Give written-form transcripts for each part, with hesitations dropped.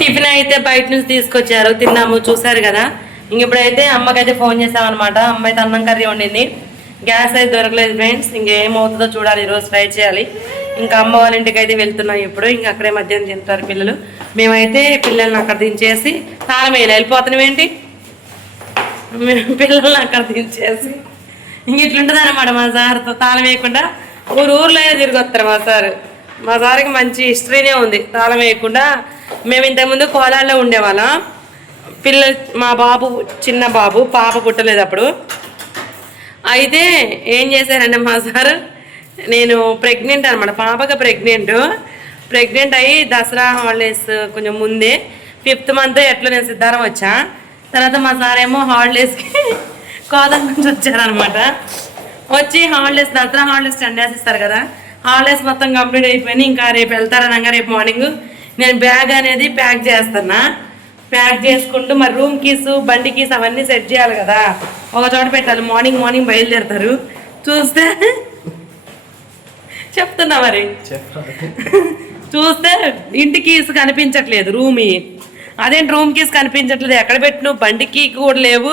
Tiffin అయితే బయట నుంచి తీసుకొచ్చారు, తిన్నాము, చూసారు కదా. ఇంక ఇప్పుడైతే అమ్మకైతే ఫోన్ చేసామన్నమాట. అమ్మ అయితే అన్నం కర్రీ వండింది. గ్యాస్ అయితే దొరకలేదు ఫ్రెండ్స్. ఇంకేమవుతుందో చూడాలి, ఈరోజు ట్రై చేయాలి. ఇంకా అమ్మ వాళ్ళ ఇంటికి అయితే వెళ్తున్నాం ఇప్పుడు. ఇంక అక్కడే మధ్యాహ్నం తింటారు పిల్లలు. మేమైతే పిల్లల్ని అక్కడ దించేసి తాళం వేయాలి. వెళ్ళిపోతున్నాం ఏంటి, పిల్లల్ని అక్కడ దించేసి ఇంక ఇట్లుంటుంది అనమాట మా సార్తో. తాళం వేయకుండా ఊర్లో తిరిగి వస్తారు మా సారు. మా సార్కి మంచి హిస్టరీనే ఉంది తాళం వేయకుండా. మేము ఇంతకుముందు కోలాల్లో ఉండేవాళ్ళం. మా బాబు చిన్న బాబు, పాప పుట్టలేదు అప్పుడు. అయితే ఏం చేశారంటే మా సారు, నేను ప్రెగ్నెంట్ అనమాట, పాపగా ప్రెగ్నెంట్ అయ్యి దసరా హాలిడేస్ కొంచెం ముందే 5th month ఎట్లా నేను సిద్ధారం వచ్చా. తర్వాత మా సార్ ఏమో హాలిడేస్కి కోదాల నుంచి వచ్చారనమాట. వచ్చి హాలిడేస్, దసరా హాలిడేస్ 10 days ఇస్తారు కదా, హాలిడేస్ మొత్తం కంప్లీట్ అయిపోయినాయి. ఇంకా రేపు వెళ్తారనగా రేపు మార్నింగ్ నేను బ్యాగ్ అనేది ప్యాక్ చేస్తున్నా. ప్యాక్ చేసుకుంటూ మరి రూమ్ కీస్, బండి కీస్ అవన్నీ సెట్ చేయాలి కదా, ఒక చోట పెట్టాలి. మార్నింగ్ బయలుదేరుతారు. చూస్తే చెప్తున్నా మరి, చూస్తే ఇంటి కీస్ కనిపించట్లేదు, అదేంటి రూమ్ కీస్ కనిపించట్లేదు. ఎక్కడ పెట్టిన బండి కీ కూడా లేవు,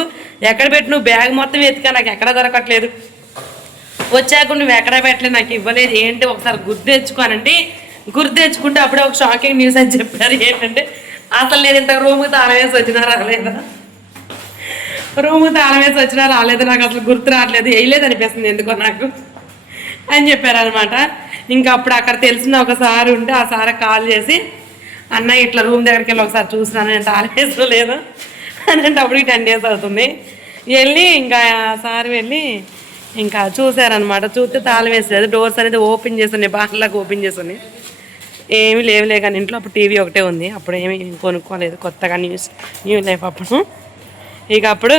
ఎక్కడ పెట్టిన బ్యాగ్ మొత్తం ఎత్తుకా, నాకు ఎక్కడ దొరకట్లేదు. వచ్చాక నువ్వు ఎక్కడ పెట్టలేదు, నాకు ఇవ్వలేదు ఏంటి, ఒకసారి గుర్తు తెచ్చుకుంటే అప్పుడే ఒక షాకింగ్ న్యూస్ అని చెప్పారు. ఏంటంటే అసలు నేను ఇంత రూమ్కి తాళం వేసి వచ్చినా రాలేదు, నాకు అసలు గుర్తు రావట్లేదు, వేయలేదు అనిపిస్తుంది ఎందుకో నాకు అని చెప్పారనమాట. ఇంకా అప్పుడు అక్కడ తెలిసిన ఒక సార్ ఉంటే ఆ సార్ కాల్ చేసి, అన్న ఇట్లా రూమ్ దగ్గరికి వెళ్ళి ఒకసారి చూసినాను, నేను తాళం వేసుకోలేదు అని అంటే అప్పటికి 10 days అవుతుంది. వెళ్ళి ఇంకా సార్ వెళ్ళి ఇంకా చూసారనమాట. చూస్తే తాళం వేసలేదు, డోర్స్ అనేది ఓపెన్ చేస్తున్నాయి, బాగా ఓపెన్ చేస్తున్నాయి. ఏమీ లేవులే కానీ ఇంట్లో అప్పుడు టీవీ ఒకటే ఉంది. అప్పుడు ఏమీ కొనుక్కోలేదు, కొత్తగా న్యూ లైఫ్ అప్పుడు. ఇక అప్పుడు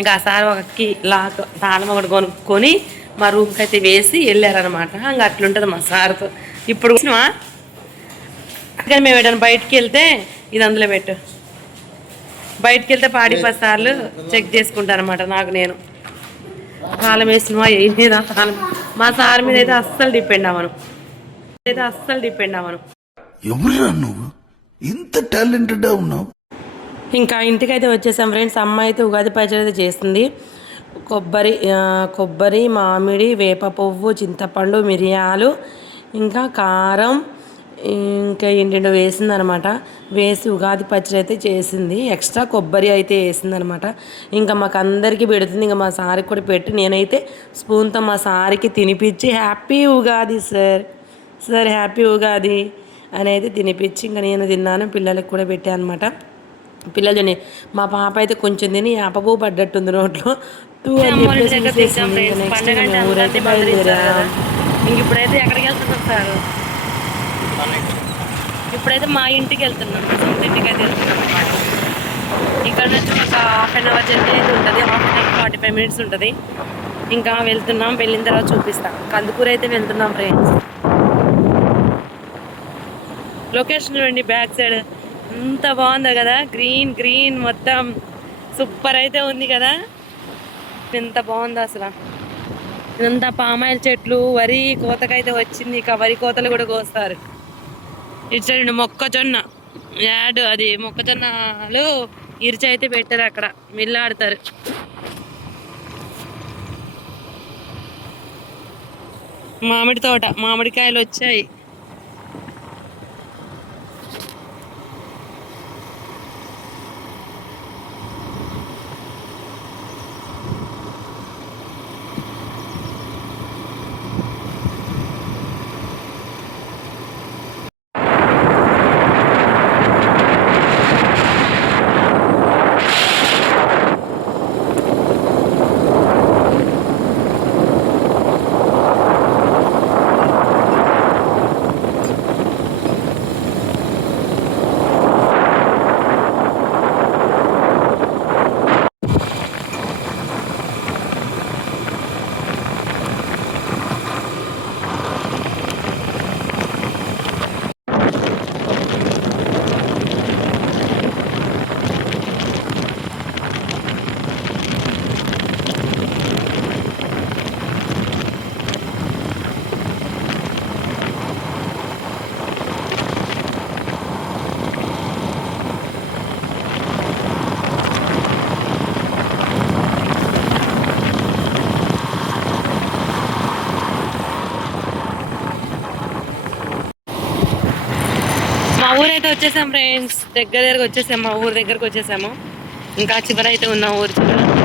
ఇంకా ఆ సార్ ఒక లాక్ తాళం ఒకటి కొనుక్కొని మా రూమ్కి అయితే వేసి వెళ్ళారనమాట. ఇంకా అట్లుంటుంది మా సార్తో. ఇప్పుడు కానీ మేము ఏదైనా బయటికి వెళ్తే ఇది అందులో పెట్టు, బయటికి వెళ్తే 10 సార్లు చెక్ చేసుకుంటారనమాట. నాకు నేను తాళం వేసినవా వేయలేదా తాళం. మా సార్ మీద అయితే అస్సలు డిపెండ్ అవ్వను. ఎవరురా నువ్వు, ఇంత టాలెంటెడ్ ఉన్నావు. ఇంకా ఇంటికైతే వచ్చేసాం ఫ్రెండ్స్. అమ్మ అయితే ఉగాది పచ్చడి అయితే చేస్తుంది. కొబ్బరి, మామిడి, వేప పువ్వు, చింతపండు, మిరియాలు, ఇంకా కారం, ఇంకా ఏంటంటే వేసిందనమాట. వేసి ఉగాది పచ్చడి అయితే చేసింది. ఎక్స్ట్రా కొబ్బరి అయితే వేసిందనమాట. ఇంకా మాకు అందరికీ పెడుతుంది. ఇంకా మా సార్కి కూడా పెట్టి నేనైతే స్పూన్తో మా సార్కి తినిపించి happy Ugadi sir happy Ugadi అని అయితే తినిపించి ఇంకా నేను తిన్నాను, పిల్లలకి కూడా పెట్టాను అనమాట. పిల్లలు మా పాప అయితే కొంచెం తిని యాపబూ పడ్డట్టుంది నోట్లో. అని చెప్పేసి నెక్స్ట్ ఊరైతే బయలుదేరా. ఇంక ఇప్పుడైతే ఎక్కడికి వెళ్తున్నాం సార్, ఇప్పుడైతే మా ఇంటికి వెళ్తున్నాం, సొంత ఇంటికి అయితే వెళ్తున్నాం అనమాట. ఇక్కడ నుంచి ఒక 1/2 hour జర్నీ అయితే ఉంటుంది, 1/2 hour 45 minutes ఉంటుంది. ఇంకా వెళ్తున్నాం, వెళ్ళిన తర్వాత చూపిస్తాం. కందుకూరు అయితే వెళ్తున్నాం ఫ్రెండ్స్. లొకేషన్ చూడండి, బ్యాక్ సైడ్ ఎంత బాగుందో కదా, గ్రీన్ మొత్తం సూపర్ అయితే ఉంది కదా, ఎంత బాగుందో అసలు. ఇదంతా పామాయిల్ చెట్లు, వరి కోతకైతే వచ్చింది. ఇక వరి కోతలు కూడా కోస్తారు. ఇటు సైడ్ మొక్కజొన్న అది మొక్కజొన్నలు ఇరిచి అయితే పెట్టారు, అక్కడ మిల్లాడతారు. మామిడి తోట, మామిడికాయలు వచ్చాయి. అయితే వచ్చేసాం ఫ్రెండ్స్, దగ్గరకు వచ్చేసాము, మా ఊరు దగ్గరకు వచ్చేసాము. ఇంకా చివర అయితే ఉన్నాం, ఊరు చివర.